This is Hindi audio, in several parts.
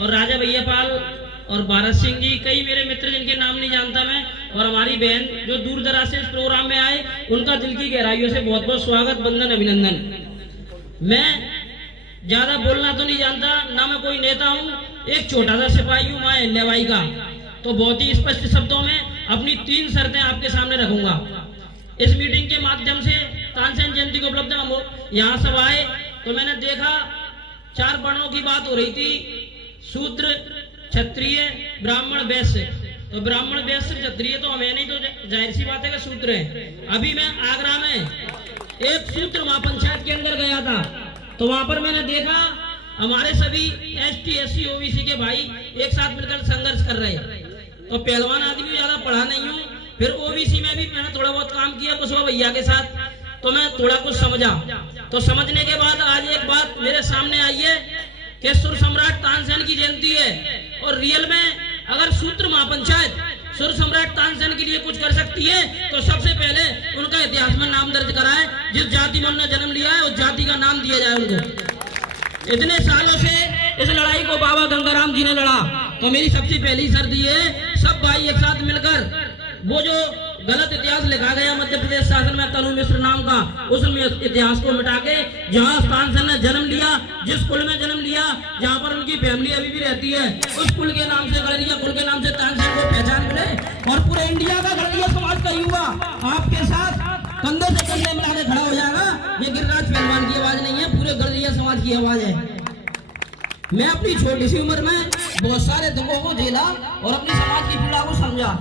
और राजा भैया पाल और भारत सिंह जी, कई मेरे मित्र जिनके नाम नहीं जानता मैं, और हमारी बहन जो दूर दराज से इस प्रोग्राम में आए, उनका दिल की गहराइयों से बहुत बहुत स्वागत, वंदन, अभिनंदन। मैं ज्यादा बोलना तो नहीं जानता, ना मैं कोई नेता हूँ, एक छोटा सा सिपाही हूँ माँ अहिल्याबाई का। तो बहुत ही स्पष्ट शब्दों में अपनी 3 शर्तें आपके सामने रखूंगा। इस मीटिंग के माध्यम से तानसेन जयंती के उपलक्ष्य में हम यहाँ सब आए तो मैंने देखा 4 वर्णों की बात हो रही थी, शूद्र, क्षत्रिय, ब्राह्मण, वैश्य। तो ब्राह्मण, वैश्य, क्षत्रिय तो हमें नहीं, तो जाहिर सी बात है कि शूद्र है। अभी मैं आगरा में एक शूद्र महापंचायत के अंदर गया था, तो वहां पर मैंने देखा हमारे सभी ST SC OBC के भाई एक साथ मिलकर संघर्ष कर रहे। तो पहलवान आदमी ज्यादा पढ़ा नहीं हूँ, फिर OBC में भी मैंने थोड़ा बहुत काम किया कुशवा भैया के साथ, तो मैं थोड़ा कुछ समझा। तो समझने के बाद आज एक बात मेरे सामने आई है कि सुर सम्राट तानसेन की जयंती है, और रियल में अगर शूद्र महापंचायत सुर सम्राट तानसेन के लिए कुछ कर सकती है तो सबसे पहले उनका इतिहास में नाम दर्ज कराए। जिस जाति में उन्होंने जन्म लिया है उस जाति का नाम दिया जाए उनको। इतने सालों से इस लड़ाई को बाबा गंगाराम जी ने लड़ा, तो मेरी सबसे पहली शर्त ये है, सब भाई एक साथ मिलकर वो जो गलत इतिहास लिखा गया मध्य प्रदेश शासन में तनु मिश्र नाम का, उस इतिहास को मिटा के जहाँ तानसेन ने जन्म लिया, जिस कुल में जन्म लिया, जहाँ पर उनकी फैमिली अभी भी रहती है, उस कुल के नाम से, गड़रिया कुल के नाम से तानसेन को पहचान मिले। और पूरे इंडिया का गड़रिया समाज का युवा आपके साथ कंधे से कंधे मिला के खड़ा हो जाएगा। ये गिरिराज पहलवान की आवाज नहीं है, पूरे गड़रिया समाज की आवाज है। मैं अपनी छोटी सी उम्र में बहुत सारे दुखों को झेला और अपनी समाज की पीड़ा को समझा।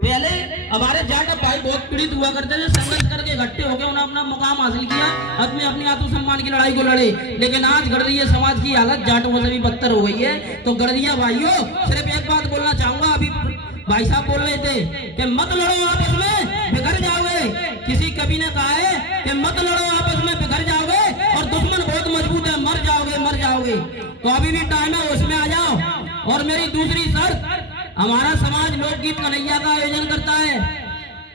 पहले हमारे जाट भाई बहुत पीड़ित हुआ करते थे, संघर्ष करके इकट्ठे होकर उन्होंने अपना मुकाम हासिल किया, अपने अपनी आत्मसम्मान की लड़ाई को लड़े। लेकिन आज गड़रिया समाज की हालत जाटों से भी बदतर हो गई है। तो गड़रिया भाइयों, सिर्फ एक बात बोलना चाहूंगा, अभी भाई साहब बोल रहे थे कि मत लड़ो आपस में, बिखर जाओगे। किसी कवि ने कहा है कि मत लड़ो आपस में, बिखर जाओगे, और दुश्मन बहुत मजबूत है, मर जाओगे, मर जाओगे। तो अभी भी टाइम है, उसमें आ जाओ। और मेरी दूसरी शर्त, हमारा समाज लोकगीत कन्हैया का आयोजन करता है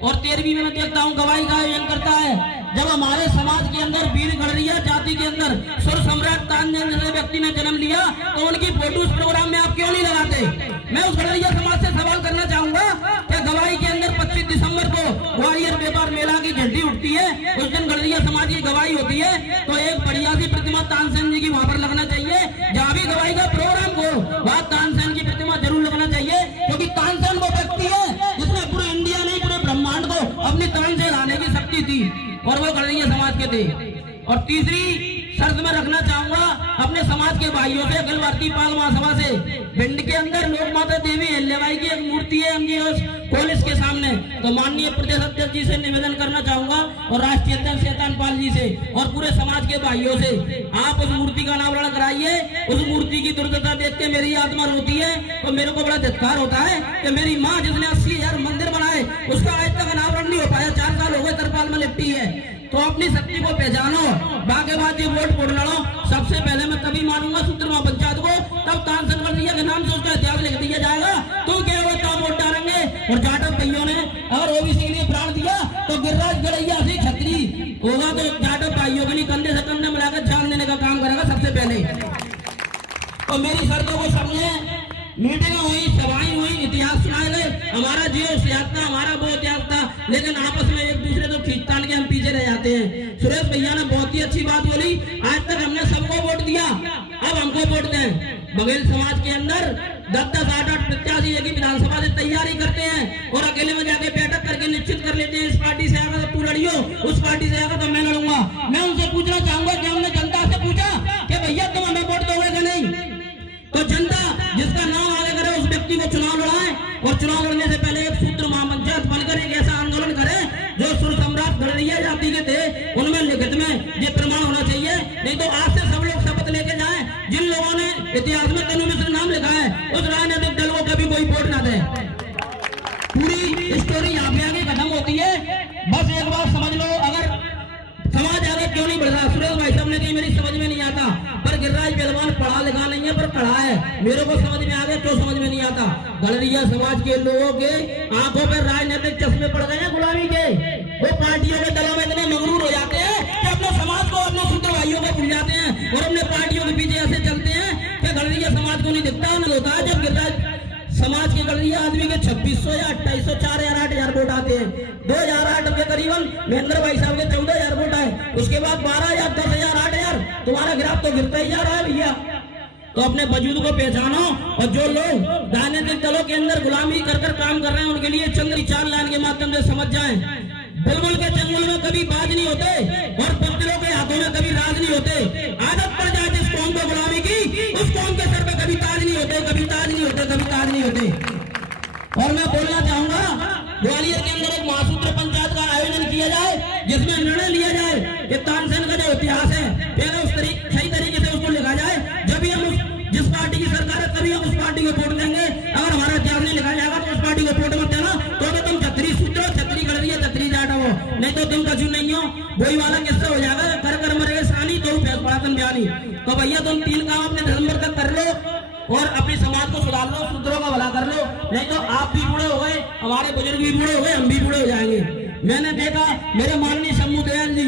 और 13वीं में मैं देखता हूँ गवाही का आयोजन करता है। जब हमारे समाज के अंदर वीर गड़रिया जाति के अंदर सुर सम्राट तानसेन जैसे व्यक्ति ने जन्म लिया, तो उनकी फोटो उस प्रोग्राम में आप क्यों नहीं लगाते? मैं उस गड़रिया समाज से सवाल करना चाहूंगा कि गवाही के अंदर 25 दिसंबर को ग्वालियर व्यापार मेला की झंडी उठती है, उस दिन गड़रिया समाज की गवाही होती है, तो एक बढ़िया सी प्रतिमा तानसेन जी की वहां पर लगना चाहिए। जहाँ भी गवाही का प्रोग्राम हो वहां तानसेन की प्रतिमा जरूर लगना चाहिए, क्योंकि तानसेन वो व्यक्ति है जिसने पूरे इंडिया नहीं पूरे ब्रह्मांड को अपनी तान से लाने की शक्ति थी, और वो गड़रिया समाज के थे। और तीसरी शर्त में रखना चाहूंगा अपने समाज के भाइयों से, अखिल भारतीय पाल महासभा से, भिंड के अंदर लोक माता देवी अहिल्याबाई की एक मूर्ति है MGS कॉलेज के सामने, तो माननीय प्रदेश अध्यक्ष जी से निवेदन करना चाहूंगा और राष्ट्रीय अध्यक्ष शैतान पाल जी से और पूरे समाज के भाइयों से, आप उस मूर्ति का अनावरण कराइए। उस मूर्ति की दुर्दशा देख के मेरी आत्मा रोती है, तो मेरे को बड़ा धिक्कार होता है कि मेरी माँ जिसने 80,000 मंदिर बनाए उसका आज तक अनावरण नहीं हो पाया। 4 साल हो गए तरपाल में लिपटी है। तो अपनी शक्ति को पहचानो, बाके बाद ये वोट वोट लड़ो। सबसे पहले मैं तभी मानूंगा शूद्र महापंचायत को, तब तानसेन गड़रिया के नाम से उसका इतिहास लिख दिया जाएगा। तो क्या होता वोट डालेंगे। और जाटव भाइयों ने अगर OBC के लिए प्राण दिया तो गिरिराज गड़रिया से छतरी होगा, तो जाटव भाइयों के लिए कंधे से कंधे मिलाकर जान देने का काम करेगा सबसे पहले। तो मेरी शर्तों को समझे, मीटिंग हुई, सभाएं हुई, इतिहास सुनाए गए, हमारा जो इतिहास था, हमारा वो इतिहास था, लेकिन आपस में एक दूसरे को खींचतान के हम पीछे रह जाते हैं। सुरेश भैया ने बहुत ही अच्छी बात बोली, आज तक हमने सबको वोट दिया, अब हमको वोट दें। बघेल समाज के अंदर 10-10, 8-8 प्रत्याशी एक ही विधानसभा से तैयारी करते हैं और अकेले में जाके बैठक करके निश्चित कर लेते हैं, इस पार्टी से आएगा तो तू लड़ियो, उस पार्टी से आएगा तो मैं लड़ूंगा। मैं उनसे पूछना चाहूंगा कि हमने जनता से पूछा कि भैया तुम हमें वोट दोगे कि नहीं? तो जनता जिसका नाम आगे करे उस व्यक्ति को चुनाव लड़ाए, और चुनाव लड़ने से पहले एक शूद्र महापंचायत बनकर एक ऐसा आंदोलन करे जो सुर सम्राट गड़रिया जाति के थे, उनमें लिखित में ये प्रमाण होना चाहिए। नहीं तो आज से सब लोग शपथ लेके जाएं, जिन लोगों ने इतिहास में तनु मिश्र नाम लिखा है उस राजनीतिक दल को कभी कोई वोट ना दे। पूरी स्टोरी यहाँ पे आगे खत्म होती है। बस एक बात समझ लो, अगर समाज आगे क्यों नहीं बढ़ रहा, सुरेश भाई साहब ने कही मेरी समझ में नहीं आता, पर गिरिराज पहलवान पढ़ा लिखा नहीं है पर पढ़ा है, मेरे को समझ में आ गया, क्यों समझ में नहीं आता। गड़रिया समाज के लोगों के आंखों पर राजनीतिक चश्मे पड़ गए हैं गुलामी के। वो पार्टियों के दलों में इतने मगरूर हो जाते हैं कि अपने समाज को, अपने शूद्र भाइयों को भूल जाते हैं और अपने पार्टियों के पीछे ऐसे चलते हैं कि गणरीय समाज को नहीं दिखता, नहीं होता है जब गिरिराज समाज के गणरीय आदमी के 2600 या 2800 4000 8000 वोट आते हैं। 2008 के करीबन महेंद्र भाई साहब के 14000 वोट आए, उसके बाद 12000 10000 8000 तुम्हारा ग्राफ तो गिरता ही जा रहा है भैया। तो अपने वजूद को पहचानो, और जो लोग राजनीतिक दलों के अंदर गुलामी कर कर काम कर रहे हैं उनके लिए चंद्री 4 लाइन के माध्यम से समझ जाएं, बुलबुल के चंगुल में कभी बाज नहीं होते और पत्थरों के हाथों में कभी राज नहीं होते। आदत पड़ जाए जिस कौम को गुलामी की, उस कौम के सर पे कभी ताज नहीं होते, कभी ताज नहीं होते, कभी ताज नहीं होते। और मैं बोलना चाहूंगा, ग्वालियर के अंदर एक महासूत्र पंचायत का आयोजन किया जाए जिसमें निर्णय लिया जाए कि तानसेन का जो इतिहास है पहले उस सही तरीके से उसको लिखा जाए। जब हम जिस पार्टी की सरकार है तभी हम उस पार्टी को वोट देंगे। अगर हमारा इतिहास नहीं लिखा जाएगा तो उस पार्टी को वोट मत देना। तो तुम छतरी सूत्रो, छतरी कर रही है, छतरी जाट हो, नहीं तो तुम कछु नहीं हो। वही वाला किस्सा हो जाएगा, कर कर मरेगा सानी तो पड़ा तुम बयानी। तो भैया तुम 3 काम अपने दिसंबर तक कर लो और अपने समाज को सुधार लो, सूत्रों का भला कर लो, नहीं तो आप भी बूढ़े हो गए, हमारे बुजुर्ग भी बूढ़े हो गए, हम भी बूढ़े हो जाएंगे। मैंने देखा मेरे माननीय शंभू दयाल जी,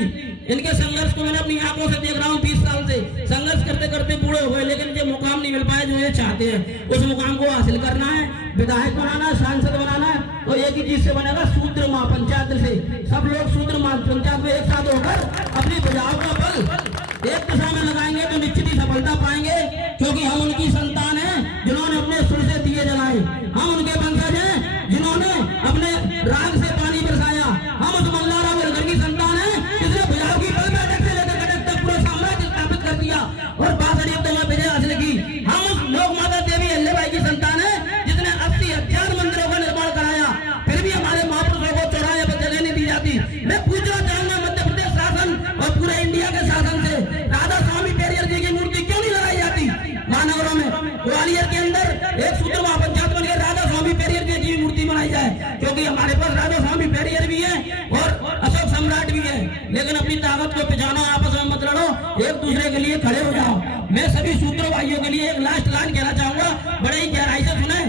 इनके संघर्ष को मैंने अपनी आंखों से देख रहा हूँ। 20 साल से संघर्ष करते करते बूढ़े हो गए, लेकिन जो मुकाम नहीं मिल पाया जो ये चाहते हैं, उस मुकाम को हासिल करना है, विधायक बनाना है, सांसद बनाना है। तो एक ही चीज से बनेगा, शूद्र माँ पंचायत से। सब लोग शूद्र माँ पंचायत में एक साथ होकर अपनी बुझाव का बल एक दिशा में लगाएंगे तो निश्चित ही सफलता पाएंगे, क्योंकि हम उनकी संतान हैं जिन्होंने अपने सुर से दिए जलाए, हम उनके वंशज हैं जिन्होंने अपने राग से पानी बरसाया, हम उस मल्लारा वर्ग की संतान हैं जिसने बुझाव की बल बैठक से लेकर कटक तक पूरा साम्राज्य स्थापित कर दिया और 62 युद्धों में विजय हासिल की। हम उस लोक माता देवी अल्लाबाई की संतान है जिसने 80,000 मंदिरों का निर्माण कराया, फिर भी हमारे महापुरुषों को चौराहे पर जगह नहीं दी जाती। मैं पूछना चाहूंगा मध्य प्रदेश शासन और पूरे इंडिया के शासन से, राधा स्वामी पेरियर जी की मूर्ति क्यों नहीं लगाई जाती महानगरों में? ग्वालियर के अंदर एक सूत्र महापंचायत बन के राधा स्वामी पेरियर जी की मूर्ति बनाई जाए, क्योंकि हमारे पास राधा स्वामी पेरियर भी है और अशोक सम्राट भी है। लेकिन अपनी ताकत को पहचानो, आपस में मत लड़ो, एक दूसरे के लिए खड़े हो जाओ। मैं सभी सूत्र भाइयों के लिए एक लास्ट लाइन कहना चाहूंगा, बड़े ही गहराई से सुने।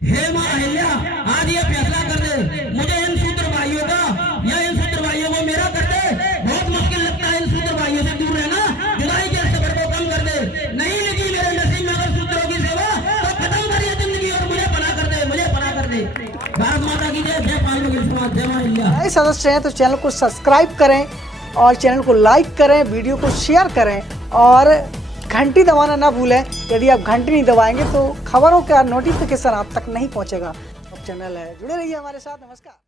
हे मां अहिल्या, आज ये फैसला कर दे, मुझे इन सूत्र भाइयों का या इन सूत्र भाइयों को मेरा कर दे। बहुत मुश्किल लगता है इन सूत्र भाइयों से दूर रहना, जुदाई के सफर को कम कर दे। नहीं लिखी मेरे नसीब में अगर सूत्रों की सेवा, तो खत्म करिए जिंदगी और मुझे बना कर दे, मुझे बना कर दे। भारत माता की जय, जय पार्वती समाज, जय मां अहिल्या। नए सदस्य हैं तो चैनल को सब्सक्राइब करें और चैनल को लाइक करें, वीडियो को शेयर करें और घंटी दबाना ना भूलें। यदि आप घंटी नहीं दबाएंगे तो खबरों का नोटिफिकेशन आप तक नहीं पहुंचेगा। अब चैनल है, जुड़े रहिए हमारे साथ। नमस्कार।